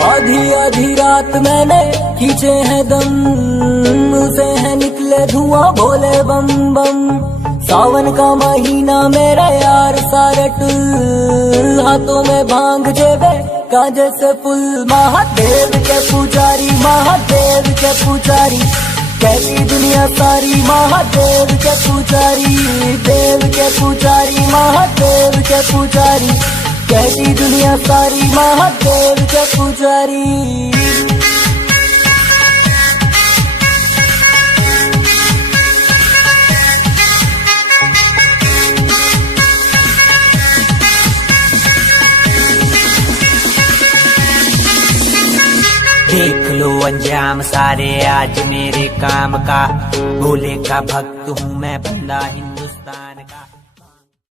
आधी आधी रात मैंने खींचे हैं दम, उसे है निकले धुआं भोले बम बम। सावन का महीना मेरा यार सारे टुल, हाथों में भांग जेबे कांजे से फुल। महादेव के पुजारी, महादेव के पुजारी, कहती दुनिया सारी महादेव के पुजारी। देव के पुजारी, महादेव के पुजारी, कहती दुनिया सारी महादेव के पुजारी। देख लो अंजाम सारे आज मेरे काम का, भोले का भक्त हूँ मैं, बंदा हिंदुस्तान का।